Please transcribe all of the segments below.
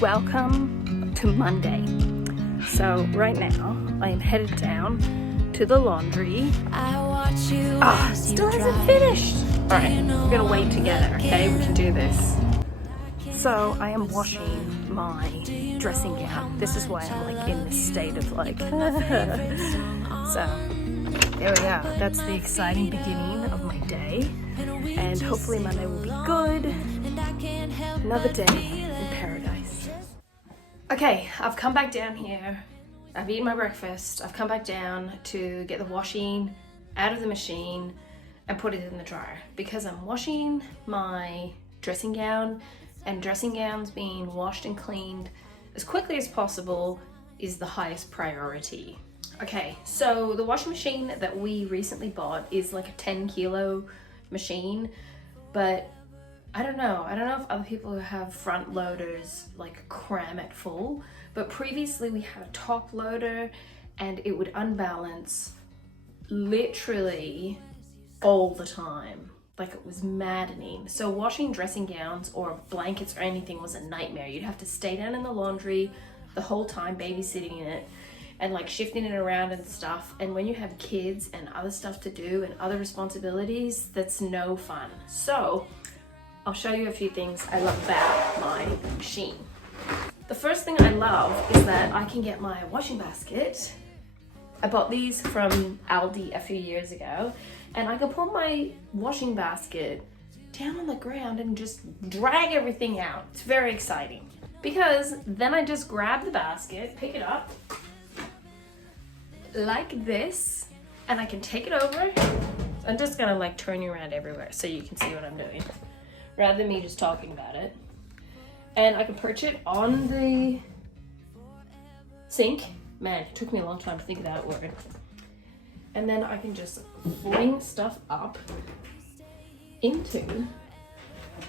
Welcome to Monday. So right now I am headed down to the laundry. Still hasn't finished. Alright, we're gonna wait together, okay? We can do this. So I am washing my dressing gown. This is why I'm like in this state of like so there we are. That's the exciting beginning of my day. And hopefully Monday will be good. Another day in paradise. Okay, I've come back down here. I've eaten my breakfast. I've come back down to get the washing out of the machine and put it in the dryer because I'm washing my dressing gown, and dressing gowns being washed and cleaned as quickly as possible is the highest priority. Okay, so the washing machine that we recently bought is like a 10 kilo machine, but I don't know if other people who have front loaders like cram it full, but previously we had a top loader and it would unbalance literally all the time. Like it was maddening. So washing dressing gowns or blankets or anything was a nightmare. You'd have to stay down in the laundry the whole time, babysitting it and like shifting it around and stuff. And when you have kids and other stuff to do and other responsibilities, that's no fun. So I'll show you a few things I love about my machine. The first thing I love is that I can get my washing basket. I bought these from Aldi a few years ago, and I can put my washing basket down on the ground and just drag everything out. It's very exciting because then I just grab the basket, pick it up like this, and I can take it over. I'm just gonna like turn you around everywhere so you can see what I'm doing rather than me just talking about it. And I can perch it on the sink. Man, it took me a long time to think of that word. And then I can just fling stuff up into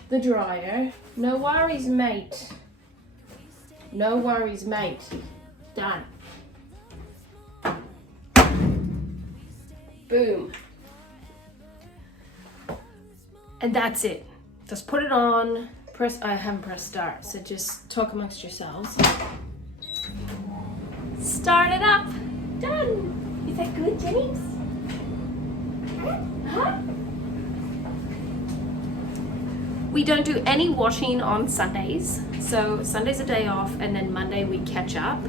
the dryer. No worries, mate. No worries, mate. Done. Boom. And that's it. Just put it on. I haven't pressed start, so just talk amongst yourselves. Start it up. Done. Is that good, Jennings? Huh? We don't do any washing on Sundays. So Sunday's a day off and then Monday we catch up.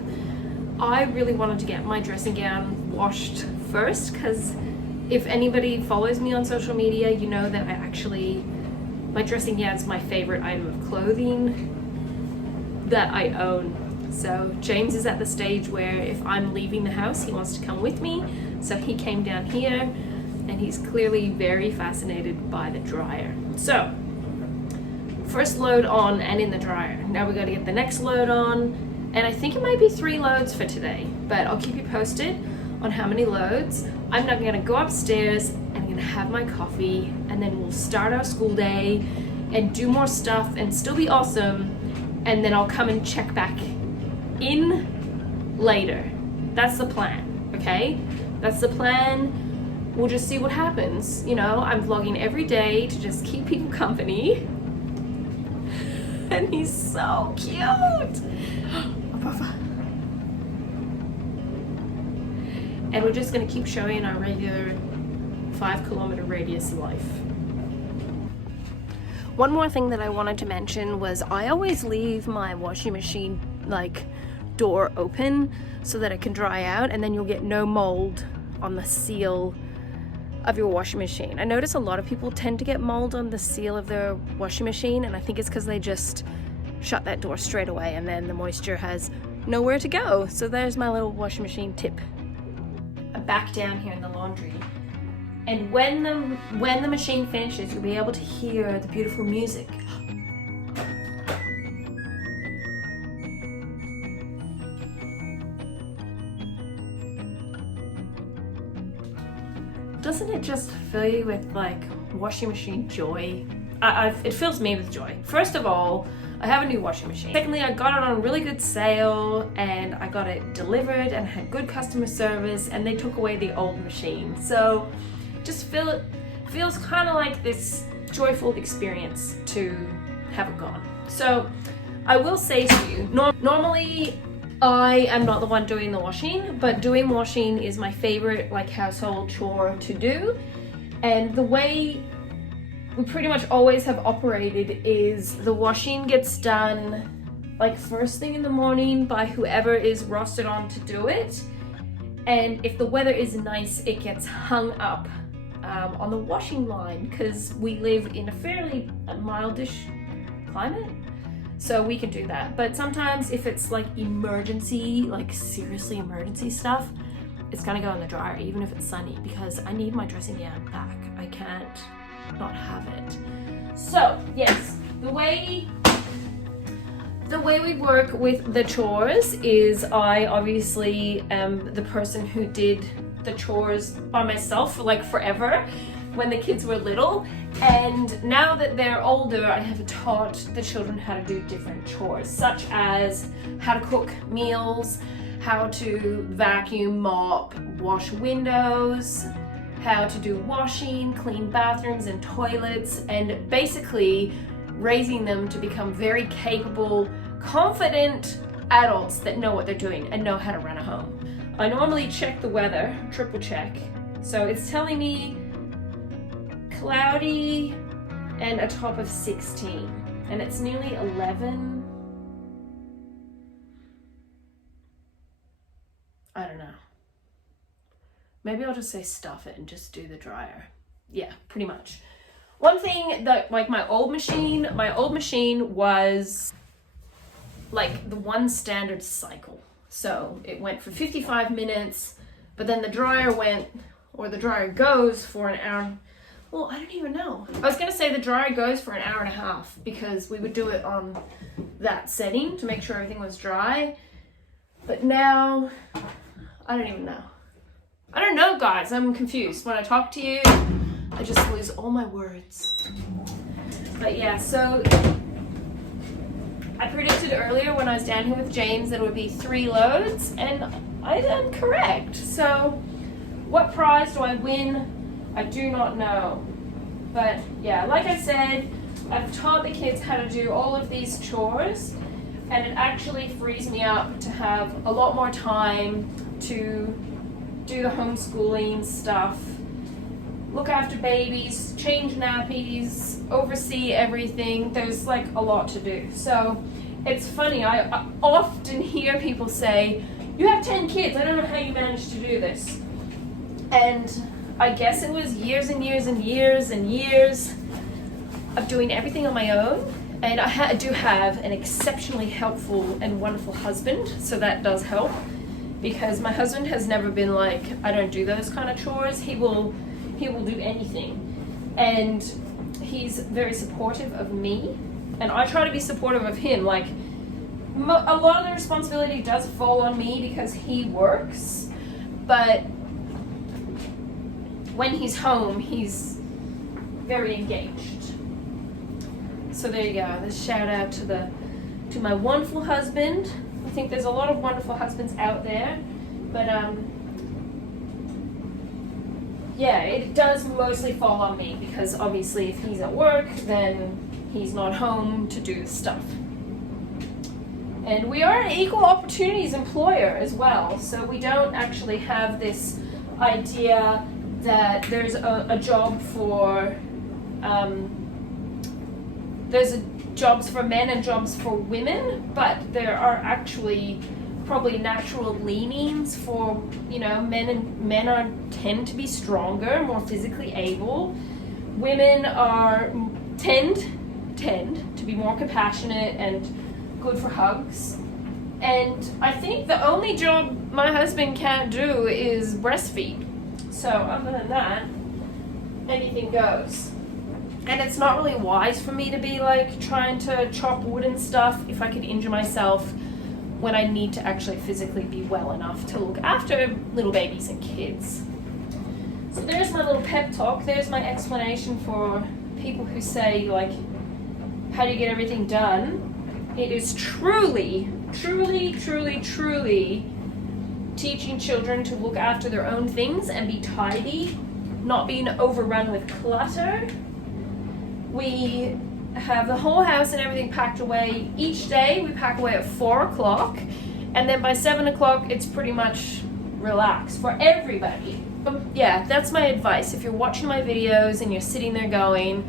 I really wanted to get my dressing gown washed first because if anybody follows me on social media, you know that my dressing gown is my favorite item of clothing that I own. So James is at the stage where if I'm leaving the house, he wants to come with me. So he came down here and he's clearly very fascinated by the dryer. So first load on and in the dryer. Now we got to get the next load on. And I think it might be 3 loads for today, but I'll keep you posted on how many loads. I'm now gonna go upstairs and I'm gonna have my coffee and then we'll start our school day and do more stuff and still be awesome. And then I'll come and check back in later. That's the plan, okay? That's the plan. We'll just see what happens. You know, I'm vlogging every day to just keep people company. And he's so cute. And we're just gonna keep showing our regular 5-kilometer radius life. One more thing that I wanted to mention was I always leave my washing machine like door open so that it can dry out and then you'll get no mold on the seal of your washing machine. I notice a lot of people tend to get mold on the seal of their washing machine, and I think it's because they just shut that door straight away and then the moisture has nowhere to go. So there's my little washing machine tip. I'm back down here in the laundry, and when the machine finishes, you'll be able to hear the beautiful music. Doesn't it just fill you with like washing machine joy? It fills me with joy. First of all, I have a new washing machine. Secondly, I got it on a really good sale and I got it delivered and had good customer service and they took away the old machine. So just feels kind of like this joyful experience to have it gone. So I will say to you, normally I am not the one doing the washing, but doing washing is my favorite like household chore to do. And the way we pretty much always have operated is the washing gets done like first thing in the morning by whoever is rostered on to do it. And if the weather is nice, it gets hung up on the washing line, because we live in a fairly mildish climate. So we can do that. But sometimes if it's like emergency, like seriously emergency stuff, it's gonna go in the dryer, even if it's sunny, because I need my dressing gown back. I can't not have it. So yes, the way we work with the chores is I obviously am the person who did the chores by myself for like forever when the kids were little. And now that they're older, I have taught the children how to do different chores, such as how to cook meals, how to vacuum, mop, wash windows, how to do washing, clean bathrooms and toilets, and basically raising them to become very capable, confident adults that know what they're doing and know how to run a home. I normally check the weather, triple check. So it's telling me cloudy and a top of 16, and it's nearly 11. I don't know. Maybe I'll just say stuff it and just do the dryer. Yeah, pretty much. One thing that, like my old machine was like the one standard cycle. So it went for 55 minutes, but then the dryer goes for an hour. Well, I don't even know. I was gonna say the dryer goes for an hour and a half, because we would do it on that setting to make sure everything was dry. But now, I don't even know. I don't know, guys. I'm confused. When I talk to you, I just lose all my words. But yeah, so I predicted earlier when I was down here with James that it would be 3 loads, and I am correct. So what prize do I win? I do not know. But yeah, like I said, I've taught the kids how to do all of these chores, and it actually frees me up to have a lot more time to do the homeschooling stuff, look after babies, change nappies, oversee everything. There's like a lot to do. So it's funny, I often hear people say, you have 10 kids, I don't know how you managed to do this. And I guess it was years and years and years and years of doing everything on my own. And I do have an exceptionally helpful and wonderful husband, so that does help, because my husband has never been like, I don't do those kind of chores. He will do anything, and he's very supportive of me, and I try to be supportive of him. Like a lot of the responsibility does fall on me because he works, but when he's home, he's very engaged. So there you go. This shout out to my wonderful husband. I think there's a lot of wonderful husbands out there, but yeah, it does mostly fall on me, because obviously if he's at work, then he's not home to do stuff. And we are an equal opportunities employer as well, so we don't actually have this idea that there's a job for jobs for men and jobs for women, but there are actually probably natural leanings for, men tend to be stronger, more physically able. Women tend to be more compassionate and good for hugs. And I think the only job my husband can't do is breastfeed. So other than that, anything goes. And it's not really wise for me to be like trying to chop wood and stuff if I could injure myself when I need to actually physically be well enough to look after little babies and kids. So there's my little pep talk. There's my explanation for people who say, like, how do you get everything done? It is truly teaching children to look after their own things and be tidy, not being overrun with clutter. We have the whole house and everything packed away. Each day we pack away at 4 o'clock, and then by 7 o'clock it's pretty much relaxed for everybody. Yeah, that's my advice. If you're watching my videos and you're sitting there going,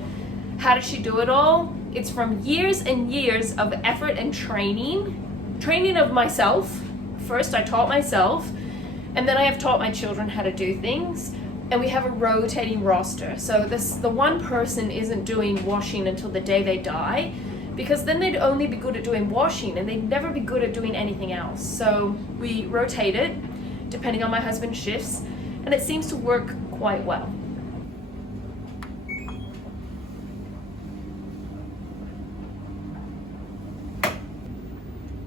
how does she do it all? It's from years and years of effort and training of myself. First I taught myself, and then I have taught my children how to do things, and we have a rotating roster. So the one person isn't doing washing until the day they die, because then they'd only be good at doing washing and they'd never be good at doing anything else. So we rotate it depending on my husband's shifts, and it seems to work quite well.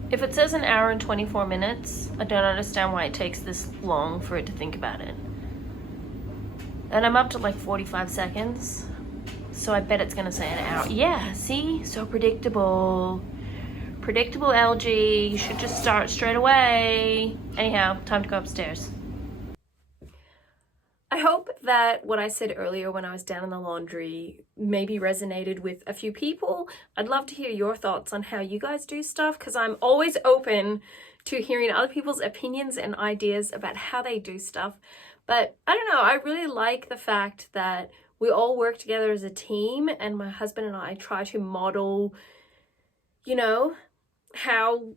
If it says an hour and 24 minutes, I don't understand why it takes this long for it to think about it. And I'm up to like 45 seconds, so I bet it's gonna say an hour. Yeah, see? So predictable. Predictable, LG. You should just start straight away. Anyhow, time to go upstairs. I hope that what I said earlier when I was down in the laundry maybe resonated with a few people. I'd love to hear your thoughts on how you guys do stuff, because I'm always open to hearing other people's opinions and ideas about how they do stuff. But I don't know, I really like the fact that we all work together as a team, and my husband and I try to model, you know, how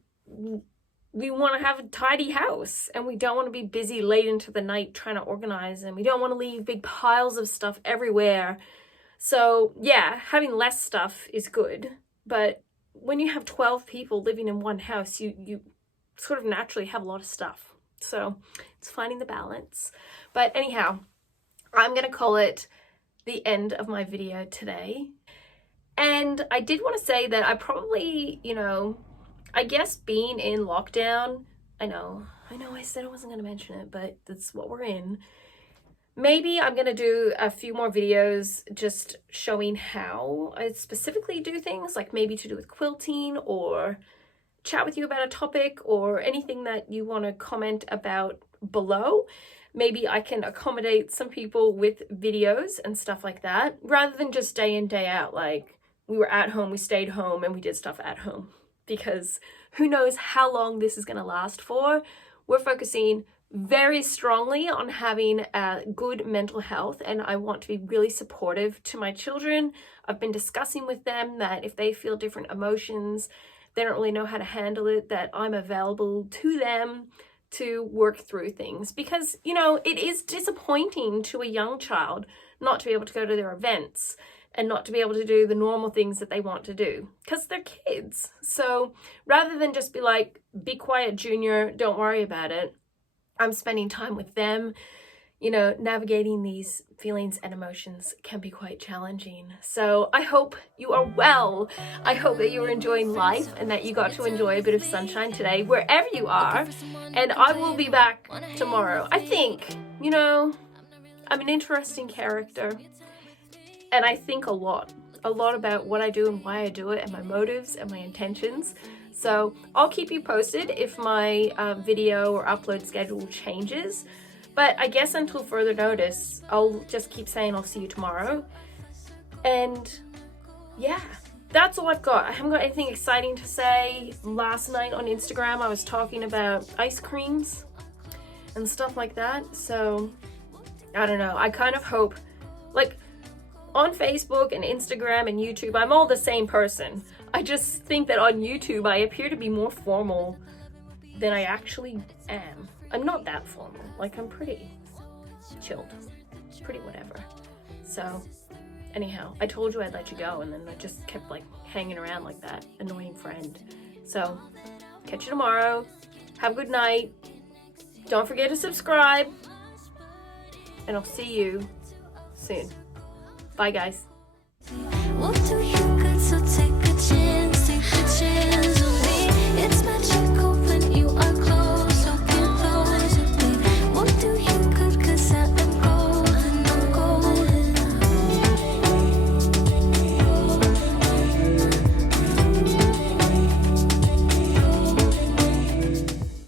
we want to have a tidy house, and we don't want to be busy late into the night trying to organize, and we don't want to leave big piles of stuff everywhere. So yeah, having less stuff is good, but when you have 12 people living in one house, you sort of naturally have a lot of stuff. So it's finding the balance. But anyhow, I'm gonna call it the end of my video today. And I did want to say that I probably, you know, I guess being in lockdown, I know I said I wasn't going to mention it, but that's what we're in. Maybe I'm going to do a few more videos just showing how I specifically do things, like maybe to do with quilting, or chat with you about a topic, or anything that you want to comment about below. Maybe I can accommodate some people with videos and stuff like that, rather than just day in, day out, like we were at home, we stayed home, and we did stuff at home. Because who knows how long this is going to last for. We're focusing very strongly on having a good mental health, and I want to be really supportive to my children. I've been discussing with them that if they feel different emotions, they don't really know how to handle it, that I'm available to them to work through things. Because, you know, it is disappointing to a young child not to be able to go to their events and not to be able to do the normal things that they want to do, because they're kids. So rather than just be like, be quiet, Junior, don't worry about it, I'm spending time with them. You know, navigating these feelings and emotions can be quite challenging. So I hope you are well. I hope that you are enjoying life and that you got to enjoy a bit of sunshine today, wherever you are. And I will be back tomorrow. I think, you know, I'm an interesting character. And I think a lot about what I do and why I do it, and my motives and my intentions. So I'll keep you posted if my video or upload schedule changes. But I guess until further notice, I'll just keep saying I'll see you tomorrow. And yeah, that's all I've got. I haven't got anything exciting to say. Last night on Instagram, I was talking about ice creams and stuff like that. So I don't know. I kind of hope, like, on Facebook and Instagram and YouTube, I'm all the same person. I just think that on YouTube, I appear to be more formal than I actually am. I'm not that formal. Like, I'm pretty chilled. Pretty whatever. So, anyhow, I told you I'd let you go, and then I just kept, like, hanging around like that annoying friend. So, catch you tomorrow. Have a good night. Don't forget to subscribe. And I'll see you soon. Bye, guys.